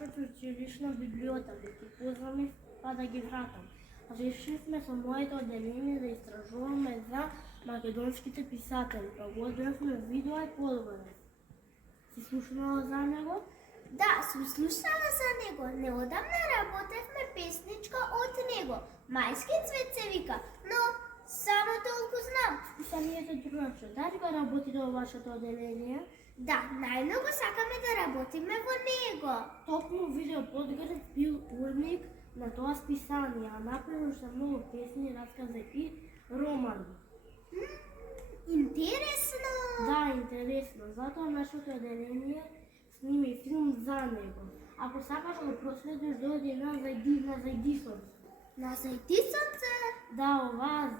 вашата училищна библиотека, да ги познаме, па да ги вратам. Решили сме со моето одделение да истражуваме за македонските писатели. Подготвивме видео и подготвив. Си слушнала за него? Да, съм слушала за него. Неодавна работевме песничка от него. Майски цвет се вика, но само толкова знам. И самието другаче, дали го работите във вашето отделение? Да, най-много сакаме да работиме во него. Токму видео подготвив бил урник на тоа списание, а например са многу песни, разкази и романи. Интересно! Да, интересно. Затоа нашето отделение сними филм за него. Ако сакаш да го проследиш, дојди на Зајди сонце. На Зајди сонце? Да, оваа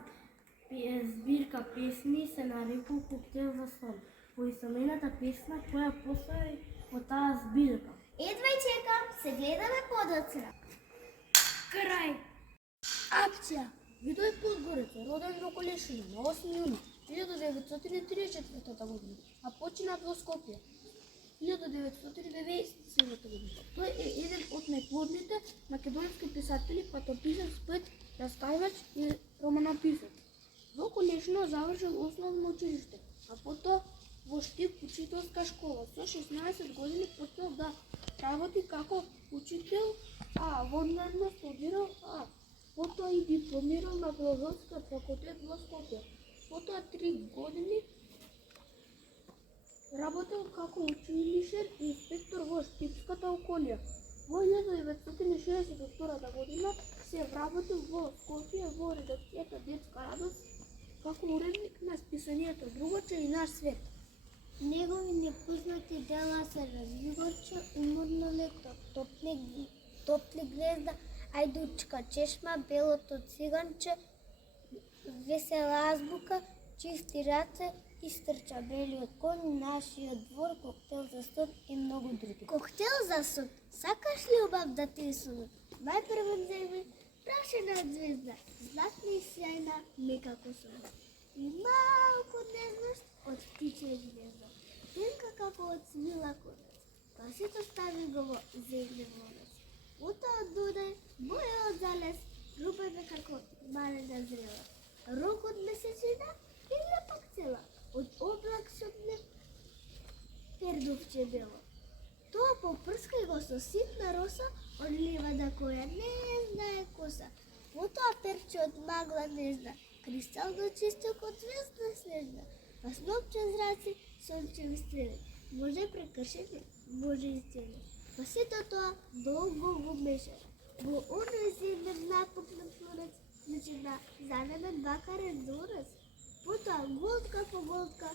збирка песни се нарекува Коктел за сон. По самената песна која постои во таа збирка. Едвај чекам, се гледаме подоцна. Крај! Акција! Видој Подгореца, роден во Колешина на 8 јуни 1934 година, а починат во Скопје 1997 година. Тој е еден од најплодните македонски писатели, патописец, поет, раскажач и романописец. Во Колешина завршил основно училиште, а потоа во Штип учителска школа. Со 16 години почнал да работи како учител, а водневно студирал, потоа и дипломирал на филозофскиот факултет во Скопје. Потоа 3 години работел како училишен инспектор во Штипската околија. Во 1962 година се вработил во Скопје во редакцијата Детска радост како уредник на списанието Другаче и Наш свет. Негови непознати дела се Развиваче, Уморно лето, Топли гнезда, Ајдучка чешма, Белото циганче, Весела азбука, Чисти раце, Истрча белиот конј, Нашиот двор, Коктел за сон и многу други. Коктел за сон. Сакаш ли убав да ти сонат? Најпрво земе прашена звезда, златна и сјајна, мека косова. И малку нежност од птичја звезда. Тенка како од смила конец. Па сето стави го во земје вонец. Утоа доде, боја од залез, рупаве како малена зрела. Рок од месечина и лепак цела. Од облак шопне пердувче бело. Тоа попрскај го со ситна роса од ливада која не знае коса. Потоа перче од магла нежна, кристално чисто код звезда снежна. Па снопче зраци, сончеви стрели. Може прекршени, може исцели. Па сето тоа долго го меша. Во оној земен напукнат флорец, начина занемен бакарен зорец. Потоа голтка по голтка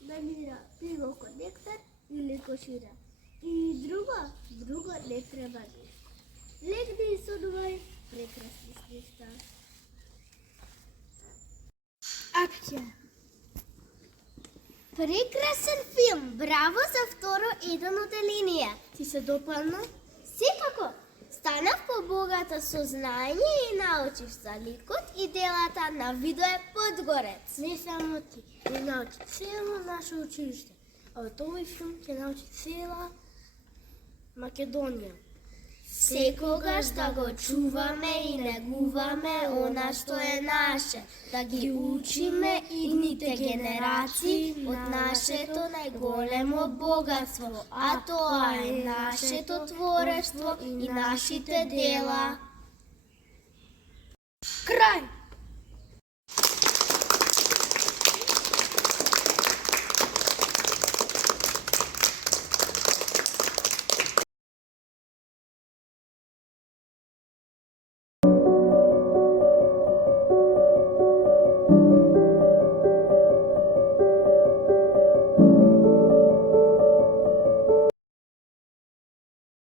намира пиво ко нектар или кошира. И друго не треба ништо. Легни и сонувај прекрасни сништа. Акција! Прекрасен филм! Браво за второ еден одделение! Ти се допадна? Секако! Станав побогата со знаење и научив за ликот и делата на Видое Подгорец. Не само ти, ќе научи цело наше училиште, а од овој филм ќе научи цела Македонија. Секогаш да го чуваме и негуваме она што е наше, да ги учиме идните генерации од нашето најголемо богатство, а тоа е нашето творештво и нашите дела. Крај!